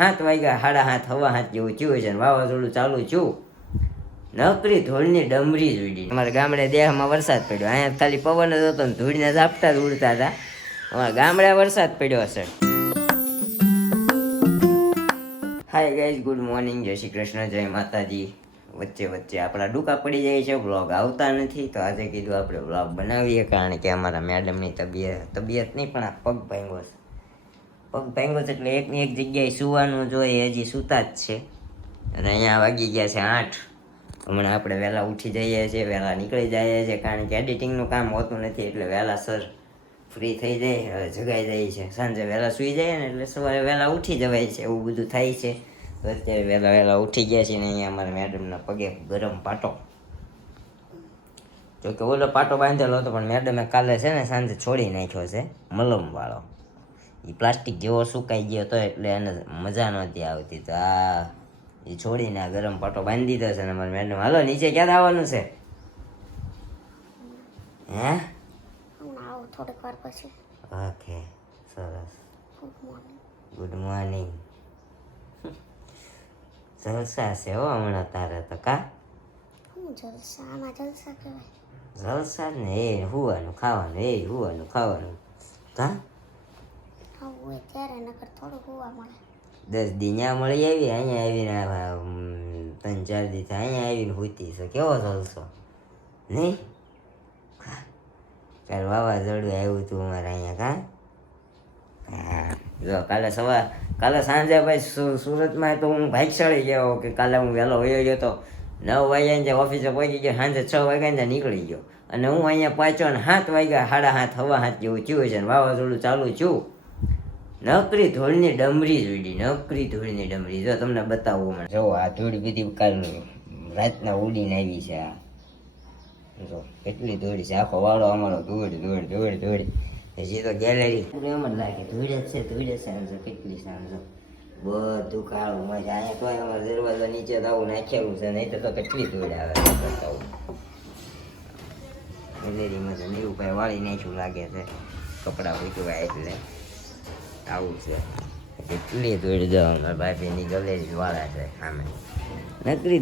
7 વાગ્યા 7:30 હવા 7 જેવું થયું છે ને વાવાઝોડું ચાલુ છું. નકરી ધૂળની ડમરી જ ઉડી. અમારા ગામડે દેહમાં વરસાદ પડ્યો. અહીંયા ખાલી પવન જ હતો ને ધૂળના ઝાપટા જ ઉડતા હતા. અમારા ગામડે વરસાદ પડ્યો હશે. હાય ગાઈઝ, ગુડ મોર્નિંગ, જય શ્રી કૃષ્ણ, જય માતાજી. વચ્ચે વચ્ચે આપણા ડૂકા પડી જાય છે, વ્લોગ આવતા નથી. તો આજે કીધું આપણે વ્લોગ બનાવીએ, કારણ કે અમારા મેડમની તબિયત નહીં પણ આ પગ ભાંગ્યો છે. પગ ભાંગ્યો છે એટલે એકની એક જગ્યાએ સુવાનું જોઈએ, હજી સૂતા જ છે. અને અહીંયા વાગી ગયા છે 8. હમણાં આપણે વહેલા ઉઠી જઈએ છીએ, વહેલા નીકળી જઈએ છીએ, કારણ કે એડિટિંગનું કામ હોતું નથી. એટલે વહેલા સર ફ્રી થઈ જાય, જગાઈ જાય છે. સાંજે વહેલા સૂઈ જાય ને એટલે સવારે વહેલા ઉઠી જવાય છે, એવું બધું થાય છે. તો અત્યારે વહેલા ઉઠી ગયા છીએ ને અહીંયા અમારા મેડમના પગે ગરમ પાટો. જોકે ઓલો પાટો બાંધેલો હતો પણ મેડમે કાલે છે ને સાંજે છોડી નાખ્યો છે, મલમવાળો. એ પ્લાસ્ટિક જેવો સુકાઈ ગયો હતો એટલે એને મજા નહોતી આવતી. તો આ એ છોડીને આ ગરમ પાટો બાંધી દીધો છે ને અમારા મેડમ. હાલો નીચે ક્યારે આવવાનું છે? હે, થોડીક વાર પછી. ઓકે, સરસ. Good morning. જલસા છે હો હમણાં તારે તો. કા જલસા? આમાં જલસા કહેવાય? જલસા ને એ હુવાનું ખાવાનું, એ હુવાનું ખાવાનું. કા આવું હોય ત્યારે, નકર થોડું હોવા મળે. 10 દી ત્યાં મળી આવી, અહીંયા આવીને 3-4 દી અહીંયા આવીને હુતી છે. કેવો જલસો નહીં? કાલે વાવાઝોડું આવ્યું હતું અમારે અહીંયા. કા જો કાલે સાંજે ભાઈ સુરતમાં તો હું ભાગશાળી ગયો કે કાલે હું વહેલો વયો ગયો તો 9 વાગ્યા જે ઓફિસે પહોંચી ગયો, સાંજે 6 વાગ્યા ત્યાં નીકળી ગયો. અને હું અહીંયા પહોંચ્યો ને 7 વાગ્યા 7:30 હવા 7 જેવું થયું છે ને વાવાઝોડું ચાલુ છું. નકરી ધૂળની ડમરી જ ઉડી, નકરી ધૂળની ડમરી. જો તમને બતાવું મને. જો આ ધૂળ બધી કાલ રાતના ઉડીને આવી છે. આ જો કેટલી ધૂળ છે, આખો વાળો અમારો ધૂળ. હજી તો ગેલેરી એમ જ લાગે ધૂળ જ છે, કેટલી સાંજો બધું કાળું હોય છે. અહીંયા તો અમારા દરવાજા નીચે તો આવું નાખેલું છે, નહીં તો કેટલી ધૂળ આવે. ગેલેરીમાં તો નીરુભાઈ વાળી નાખ્યું લાગે છે, કપડાં મૂકવા એટલે આવું છે. કેટલી ધૂળ જો અમારા ભાભીની ગેલેરી વાળા છે સામે. નકરી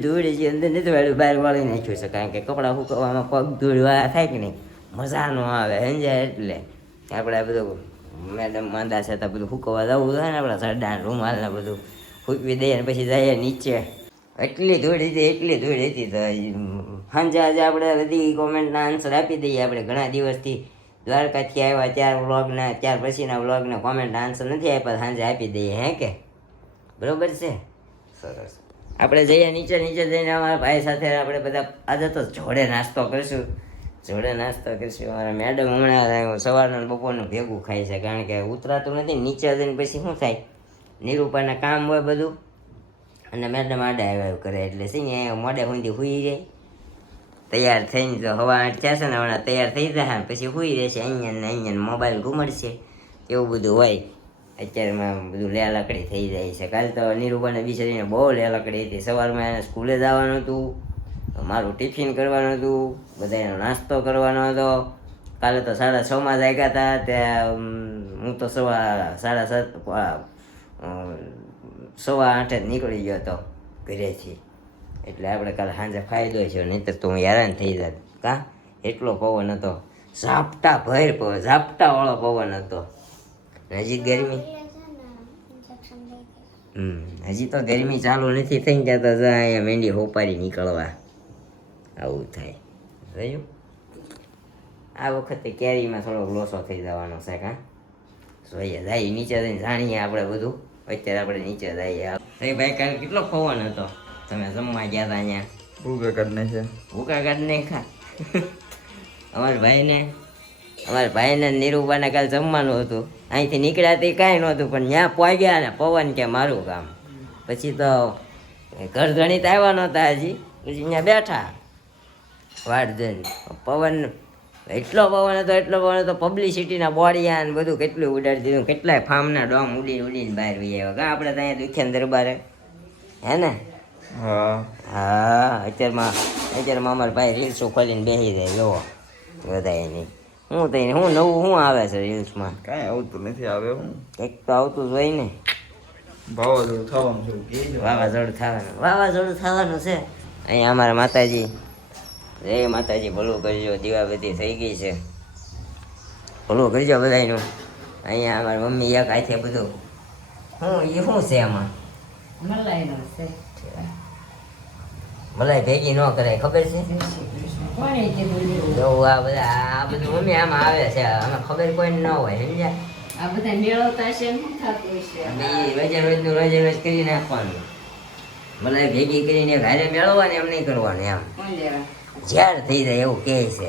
ધૂળ હજી અંદર નથી વાળ્યું, બહાર વાળી નાખ્યું છે, કારણ કે કપડાં સૂકવવામાં પગ ધૂળ વાળા થાય કે નહીં, મજા ન આવે સમજાય. એટલે આપણે બધું મેડમ માંદા છે તો બધું સૂકવવા જવું થાય ને, આપણા સરડા રૂમાલ ને બધું સૂકવી દઈએ ને પછી જઈએ નીચે. એટલી ધૂળ હતી તો સાંજે આજે આપણે બધી કોમેન્ટના આન્સર આપી દઈએ. આપણે ઘણા દિવસથી દ્વારકાથી આવ્યા ત્યાર પછીના વ્લોગના કોમેન્ટ આન્સર નથી આપ્યા, સાંજે આપી દઈએ. હે કે બરોબર છે? સરસ. આપણે જઈએ નીચે જઈને અમારા ભાઈ સાથે આપણે બધા આજે તો જોડે નાસ્તો કરીશું. અમારા મેડમ હમણાં સવારનું બપોરનું ભેગું ખાય છે, કારણ કે ઉતરાતું નથી. નીચે જઈને પછી શું થાય, નિરૂપાના કામ હોય બધું, અને મેડમ આડે આવ્યા કરે એટલે સિંહ મોડે સુધી સૂઈ જાય. તૈયાર થઈને તો હવા 8 થશે ને હમણાં તૈયાર થઈ જાય, પછી સૂઈ રહેશે. અહીંયા મોબાઈલ ઘુમડશે, એવું બધું હોય. અત્યારમાં બધું લેલકડી થઈ જાય છે. કાલે તો નિરૂપાને બિચારીને બહુ લેલકડી હતી. સવારમાં એને સ્કૂલે જવાનું હતું, મારું ટિફિન કરવાનું હતું, બધાનો નાસ્તો કરવાનો હતો. કાલે તો 6:30 જાગ્યા હતા, ત્યાં હું તો 7:30 8:15 જ નીકળી ગયો હતો ઘરેથી. એટલે આપણે કાલે સાંજે ફાયદો છે, નહીંતર તો હું હેરાન થઈ જાત. કા એટલો પવન હતો, ઝાપટાવાળો પવન હતો. હજી ગરમી હજી તો ગરમી ચાલુ નથી થઈ ગયા, તો અહીંયા મેંડી હોપારી નીકળવા આવું થાય. જોયું, આ વખતે કેરીમાં થોડોક લોસો થઈ જવાનો છે. કાં જોઈએ, જાય નીચે જઈને જાણીએ આપણે બધું. અત્યારે આપણે નીચે જઈએ. તો ભાઈ કાલે કેટલો પવન હતો, તમે જમવા ગયા હતા અહીંયા? ભૂકા કાઢ ને ખા. અમારા ભાઈને નિરૂપાને કાલે જમવાનું હતું. અહીંથી નીકળ્યા તે કાંઈ નહોતું, પણ ત્યાં પહોંચ્યા ને પવન કે મારું કામ. પછી તો ઘર ગણિત આવ્યા નહોતા હજી, પછી અહીંયા બેઠા વાટ જોઈને. એટલો પવન હતો, પબ્લિસિટીના બોડિયા ને બધું કેટલું ઉડાડી દીધું. કેટલાય ફાર્મના ડોમ ઉડીને બહાર વી આવ્યા. કાં આપણે ત્યાં દુખ્યા દરબારે હે ને? હા. અત્યારમાં અમારા ભાઈ રીલ્સો ખોલીને બેસી જાય. જોવો બધાય નહીં હું નવું આવે છે રીલ્સમાં? કાંઈ આવતું નથી. આવે કંઈક તો આવતું જ હોય ને. વાવાઝોડું થવાનું છે કે વાવાઝોડું થવાનું છે. અહીંયા અમારા માતાજી, જય માતાજી, ભલું કરજો. દીવાબત્તી થઈ ગઈ છે, ભલું કરજો બધાયનું. અહીંયા અમારી મમ્મી એક હાથે બધું શું છે આમાં મલાઈનો છે. મલાઈ ભેગી ન કરાય, ખબર છે? કોણે કીધું એવું? જો આ બધું મમ્મી આમાં આવે છે, આમાં ખબર કોઈ ન હોય, સમજ્યા? આ બધા મેળવતા છે, શું થતું હશે? રોજે રોજ કરી નાખવાનું. મલાઈ ભેગી કરીને ઘરે મેળવવાની, એમ નહીં કરવાનું. એમ કોણ લેવા? ઝાડ થઈ જાય એવું કહે છે.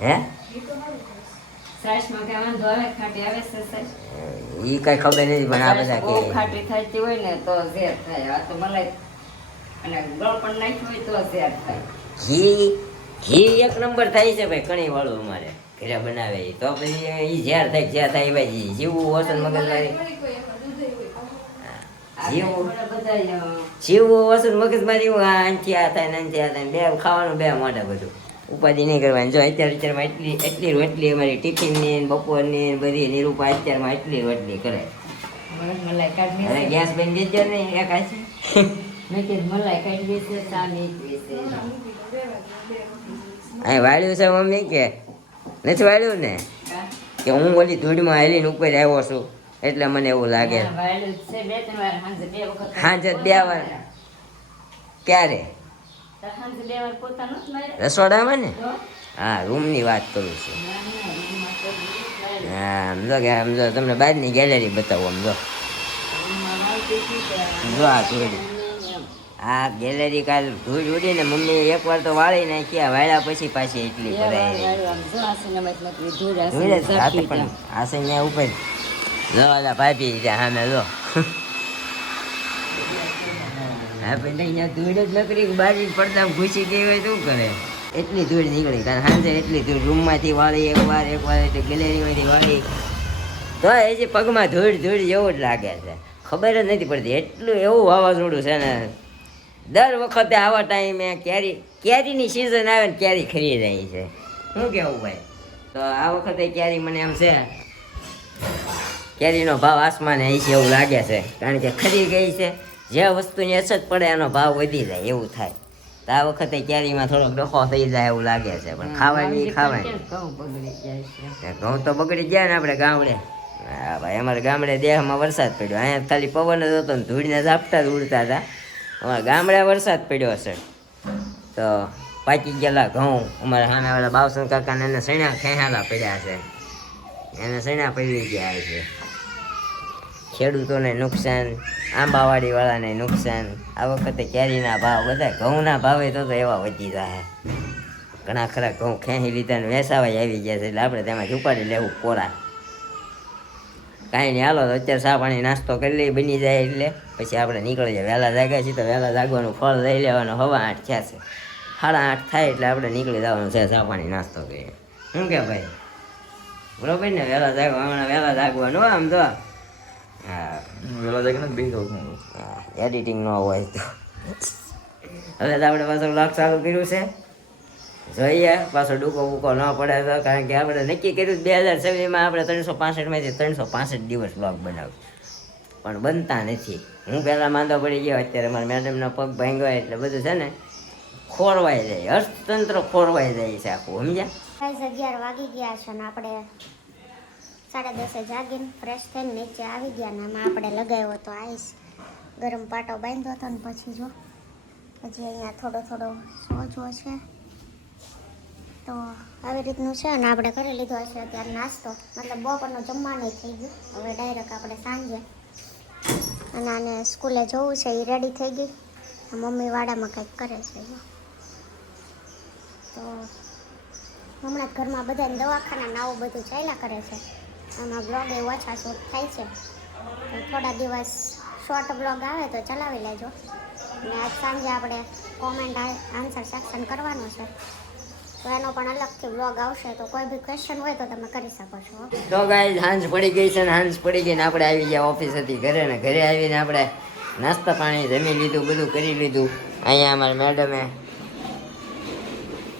હે સાસમાં કાંઈ વાંધો આવે? ખાટી આવે છે સાસ? ઈ કઈ ખબર નથી, પણ આ બધા બહુ કે ખાટી થતી હોય ને તો ઝેર થાય. આ તો મલાઈ અને ગળ પણ નાખ્યું હોય તો ઝેર થાય. ઘી એક નંબર થાય છે ભાઈ, કણી વાળું અમારે ઘરે બનાવે ઈ. તો પછી ઈ ઝેર થાય ભાઈ. જીવું વસન મગજમારી, જીવું વસન મગજમારી, આનથી આ થાય ને આનથી આ થાય, બે ખાવાનું બે મોઢે બધું. ઉપાધિ નહીં કરવાની. જો અત્યારમાં એટલી રોટલી અમારી ટિફિનની ને બપોરની ને બધી નિરૂપા અત્યારમાં એટલી રોટલી કરે. મલાઈ કાઢી અને ગેસ બંધ દેજો ને એક હાથે. મેં કીધું મલાઈ કાઢી છે, ચા નીકળી છે. અહીં વાળ્યું છે મમ્મી કે નથી વાળ્યું ને? કે હું ઓલી ધૂળમાં હાલીને ઉપર આવ્યો છું એટલે મને એવું લાગે. વાળ્યું છે 2-3 વાર, સાંજે 2 વખત. સાંજે 2 વાર. ક્યારે? સાંજે 2 વાર પોતા નથી માર્યા? રસોડામાં ને? તો? હા, રૂમની વાત કરું છું. ના, ના, રૂમમાં તો દીકરી જ હા, સમજો તમને બહારની ગેલેરી બતાવું. સમજો રૂમમાં વાળતી હતી ત્યારે જો આ ધૂળ, આ ગેલેરી કાલ ધૂળ ઉડીને મમ્મી એકવાર તો વાળી નાખ્યા, વાળ્યા પછી પાછી એટલી ભરાઈ રહી. પણ આસે ત્યાં ઉપર જવાલા ભાભી સામે જો. હા પણ અહીંયા ધૂળ જ નકરી બારી પડતા ઘૂસી ગઈ હોય શું કરે? એટલી ધૂળ નીકળી. કારણ સાંજે એટલી ધૂળ રૂમમાંથી વાળી એકવાર એટલે ગેલેરીમાંથી વાળી, તો એ જે પગમાં ધૂળ જેવું જ લાગે છે. ખબર જ નથી પડતી, એટલું એવું વાવાઝોડું છે ને. દર વખતે આવા ટાઈમે કેરીની સિઝન આવે ને કેરી ખરી રહી છે. શું કેવું ભાઈ? તો આ વખતે કેરી મને એમ છે, કેરીનો ભાવ આસમાને આવી છે એવું લાગે છે. કારણ કે ખરી ગઈ છે, જે વસ્તુની અછત પડે એનો ભાવ વધી જાય એવું થાય. તો આ વખતે કેરીમાં થોડોક ડખો થઈ જાય એવું લાગે છે. પણ ખાવાની ઘઉં તો બગડી ગયા ને આપણે ગામડે. હા ભાઈ, અમારે ગામડે દેહમાં વરસાદ પડ્યો. અહીંયા ખાલી પવન જ હતો ને ધૂળને ઝાપટા જ ઉડતા હતા. અમારા ગામડે વરસાદ પડ્યો હશે તો પાકી ગયેલા ઘઉં અમારા સામે વાળા બાવસન કાકાને એને સણ્યા ખેહાલા પડ્યા છે. એને સણ્યા પડી ગયા છે. ખેડૂતોને નુકસાન, આંબાવાડીવાળાને નુકસાન. આ વખતે કેરીના ભાવ, બધા ઘઉંના ભાવે તો એવા વધી જાય. ઘણા ખરા ઘઉં ખેંચી લીધા ને વેસાવાય આવી ગયા છે, એટલે આપણે તેમાં ઉપાડી લેવું કોરા. કાંઈ નહીં, હાલો તો અત્યારે ચા પાણી નાસ્તો કરી લઈએ, બની જાય એટલે પછી આપણે નીકળી જાય. વહેલા જાગ્યા છીએ તો વહેલા જાગવાનું ફળ લઈ લેવાનું. 8:15 થયા છે, 8:30 થાય એટલે આપણે નીકળી જવાનું છે ચા પાણી નાસ્તો કરીએ. શું કે ભાઈ? બરોબર ને? વહેલા જાગવા, હમણાં વહેલા જાગવાનું આમ તો. હા, વેલા જાય બે એડિટિંગ ન હોય તો. હવે તો આપણે પાછું બ્લોગ ચાલુ કર્યું છે, જોઈએ પાછો ડૂકો બૂકો ન પડે તો. કારણ કે આપણે નક્કી કર્યું 2026માં આપણે 365માંથી 365 દિવસ બ્લોગ બનાવ્યું, પણ બનતા નથી. હું પહેલાં માંદો પડી ગયો, અત્યારે મારા મેડમનો પગ ભાંગ્યો એટલે બધું છે ને ખોરવાઈ જાય, અર્થતંત્ર ખોરવાઈ જાય છે આખું, સમજ્યા? 11 વાગી ગયા છે ને આપણે 10:30 જાગીને ફ્રેશ થઈને નીચે આવી ગયા ને એમાં આપણે લગાવ્યો હતો આઈસ, ગરમ પાટો બાંધ્યો હતો ને પછી જો હજી અહીંયા થોડો સોજો છે. તો આવી રીતનું છે ને આપણે કરી લીધો હશે અત્યારે નાસ્તો, મતલબ બપોરનું જમવાનું થઈ ગયું. હવે ડાયરેક્ટ આપણે સાંજે અને આને સ્કૂલે જવું છે, એ રેડી થઈ ગઈ. મમ્મી વાડામાં કંઈક કરે છે. તો હમણાં ઘરમાં બધાને દવાખાના ને આવું બધું ચાલ્યા કરે છે. આમાં બ્લોગ એ ઓછા શૂટ થાય છે, તો થોડા દિવસ શોર્ટ બ્લોગ આવે તો ચલાવી લેજો. અને આજ સાંજે આપણે કોમેન્ટ આન્સર સેક્શન કરવાનું છે, તો એનો પણ અલગથી બ્લોગ આવશે. તો કોઈ બી ક્વેશ્ચન હોય તો તમે કરી શકો છો. તો ગાઈસ, સાંજ પડી ગઈ છે ને સાંજ પડી ગઈ ને આપણે આવી ગયા ઓફિસ હતી ઘરે ને ઘરે આવીને આપણે નાસ્તા પાણી જમી લીધું, બધું કરી લીધું. અહીંયા અમારા મેડમે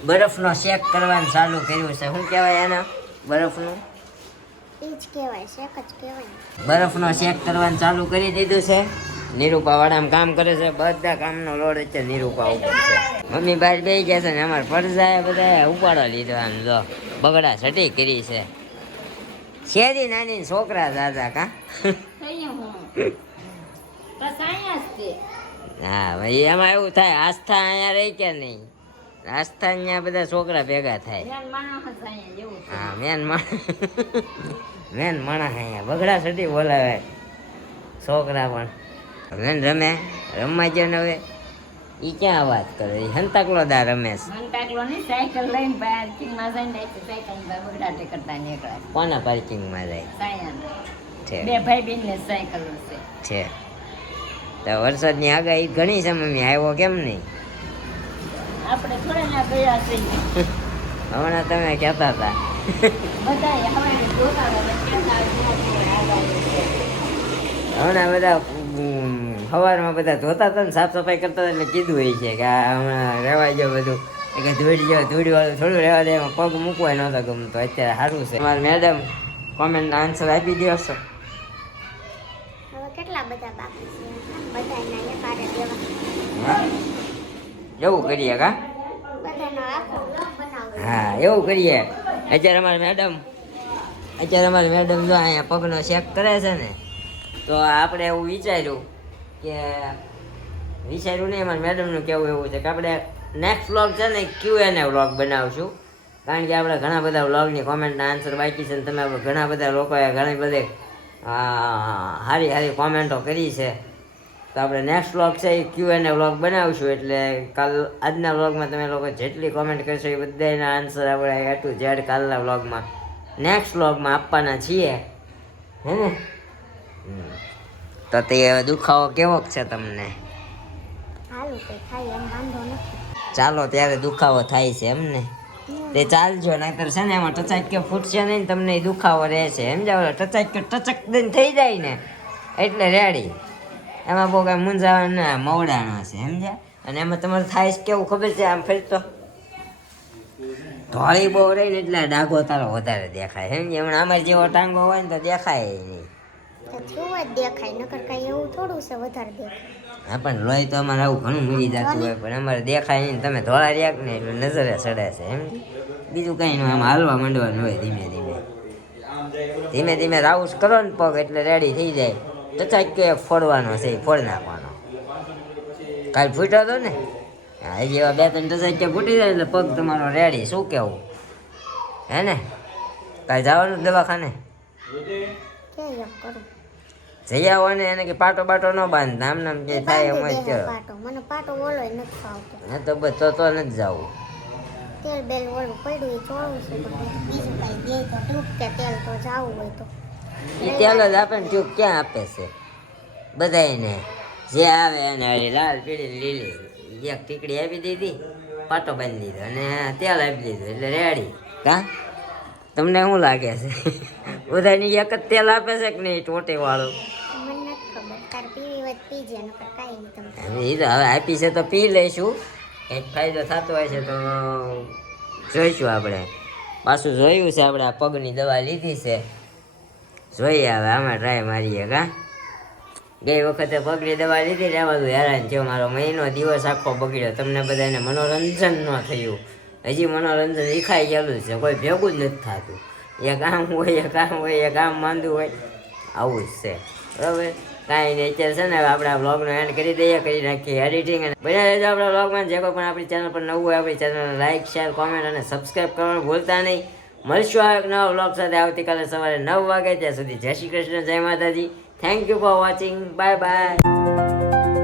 બરફનો શેક કરવાનું ચાલુ કર્યું છે. શું કહેવાય એના? બરફનું ઈ જ કહેવાય, શેક જ કહેવાય. બરફનો શેક કરવાનું ચાલુ કરી દીધું છે. નિરૂપા વાડામાં કામ કરે છે. બધા કામનો લોડ અત્યારે નિરૂપા ઉપર છે. મમ્મી બહાર બેસી ગયા છે ને અમારે ફરજાએ બધા ઉપાડો લીધો. આમ જો બગડા છટી કરી છે. શેરી નાની છોકરા દાદા કા હા ભાઈ એમાં એવું થાય આસ્થા અહીંયા રહી કે નહીં. આસ્થા અહીંયા બધા છોકરા ભેગા થાય. હા મેન માણસ અહીંયા બગડા છટી બોલાવે છોકરા પણ. મેન રમે રમવા ગયો ને હવે ઈ ક્યાં વાત કરે હંતાકલો દા રમેશ. સાયકલ લઈને પાર્કિંગમાં જઈને સાયકલ બગડાટે કરતા નીકળે. કોના પાર્કિંગમાં જાય છે? બે ભાઈ બેન ને સાયકલ છે. તો વરસાદની આગાહી ઘણી છે મમ્મી, આવ્યો કેમ નહીં? આપણે થોડા ના ગયા છે હમણાં તમે કહેતા હતા બધા હવારે જોતા હમણાં બધા સવારમાં બધા ધોતા હતા ને સાફ સફાઈ કરતા હતા એટલે કીધું હોય છે કે આ હમણાં રહેવા ગયો બધું કે ધૂળીવાળું થોડું રહેવા દે એમાં પગ મૂકવા નહોતો ગમતો. અત્યારે સારું છે. તમારે મેડમ કોમેન્ટના આન્સર આપી દો છો. હવે કેટલા બધા બાકી છે, બધાના એકારે દેવા. એવું કરીએ કા? બધાનો આખો vlog બનાવવો. હા એવું કરીએ. અત્યારે અમારે મેડમ જો અહીંયા પગનો ચેક કરે છે ને, તો આપણે એવું વિચાર્યું નહીં, અમારે મેડમનું કેવું એવું છે કે આપણે નેક્સ્ટ વ્લોગ છે ને Q&A વ્લોગ બનાવશું. કારણ કે આપણે ઘણા બધા વ્લોગની કોમેન્ટના આન્સર બાકી છે ને તમે ઘણા બધા લોકોએ ઘણી બધી સારી કોમેન્ટો કરી છે. તો આપણે નેક્સ્ટ વ્લોગ છે એ Q&A વ્લોગ બનાવશું. એટલે આજના વ્લોગમાં તમે લોકો જેટલી કોમેન્ટ કરશો એ બધાના આન્સર આપણે A to Z કાલના વ્લોગમાં નેક્સ્ટ વ્લોગમાં આપવાના છીએ, હે ને? તો તે દુખાવો કેવો છે તમને? હાલું કંઈ થાય એમ વાંધો નથી. ચાલો ત્યારે દુખાવો થાય છે એમને? તે ચાલજો, નહીતર છે ને એમાં ટચાક કે ફૂટશે નહીં ને તમને દુખાવો રહેશે. સમજાવો? ટચાક કે ટચક દઈને થઈ જાય ને એટલે રેડી. એમાં બહુ કાંઈ મૂંઝાવાનું ના, મવડાનો છે સમજ્યા. અને એમાં તમારે થાય છે કેવું ખબર છે? આમ ફરતો ધોળી બહુ રહી ને એટલે ડાઘો તારો વધારે દેખાય. સમજે હમણાં અમારે જેવો ટાંગો હોય ને તો દેખાય નહીં. તો થયું જ દેખાય, નકર કાંઈ એવું થોડું છે વધારે દેખાય. હા પણ લોહી તો અમારે આવું ઘણું મળી જતું હોય પણ અમારે દેખાય નહીં. તમે ધોળા રહ્યા ને એટલે નજરે ચડે છે એમ. બીજું કંઈ નહીં, આમાં હાલવા માંડવાનું હોય. ધીમે ધીમે રાઉસ કરો ને પગ એટલે રેડી થઈ જાય. ટચાક કે ફોડવાનો છે એ ફોડ નાખવાનો. કાલ ફૂટ્યો હતો ને, હજી એવા 2-3 ટચાક કે ફૂટી જાય એટલે પગ તમારો રેડી. શું કેવું? હે ને? કાલ જવાનું દવાખાને કે એમ કરું જઈ આવો ને એને કે પાટો બાટો ન બાંધ આમ નામ જે થાય એમ જ કરો. પાટો મને પાટો ઓલોય નથી ફાવતો. હા તો બસ તો નથી જવું. તેલ બેલ ઓલું પડ્યું એ ચોળું છું, પણ બીજું કાંઈ દે તો ટ્યુબ કે તેલ તો જાવું હોય તો એ તેલ જ આપે ને ટ્યુબ ક્યાં આપે છે બધાને? જે આવે એને હરી લાલ પીળી લીલી એક ટીકડી આપી દીધી, પાટો બાંધી દીધો અને તેલ આપી દીધું એટલે રેડી. કા તમને શું લાગે છે? બધાની એક જ તેલ આપે છે કે નહીં ટોટી વાળું? મને નથી ખબર. તારે પીવી હોય તો પીજે, નકર કાંઈ નહીં. તમે હવે એ તો હવે આપી છે તો પી લઈશું. કંઈક ફાયદો થતો હોય છે તો જોઈશું. આપણે પાછું જોયું છે, આપણે આ પગની દવા લીધી છે, જોઈએ હવે આમાં ટ્રાય મારીએ. કા ગઈ વખતે પગની દવા લીધી ને એમાં હેરાન થયો. મારો મહિનો દિવસ આખો બગડ્યો. તમને બધાને મનોરંજન ન થયું. હજી મનોરંજન શીખાઈ ગયેલું છે, કોઈ ભેગું જ નથી થતું. એક આમ હોય, એક આમ હોય, એક આમ માંદું હોય, આવું જ છે. બરાબર, કાંઈ નહીં. અત્યારે છે ને આપણે આ વ્લોગનો એન્ડ કરી દઈએ, કરી નાખીએ એડિટિંગ. અને બન્યા રહેજો આપણા વ્લોગમાં. જે કોઈ પણ આપણી ચેનલ પર નવું હોય આપણી ચેનલને લાઇક, શેર, કોમેન્ટ અને સબસ્ક્રાઈબ કરવાનું ભૂલતા નહીં. મળશું આ એક નવા વ્લોગ સાથે આવતીકાલે સવારે 9 વાગે. ત્યાં સુધી જય શ્રી કૃષ્ણ, જય માતાજી. Thank you for watching. Bye bye.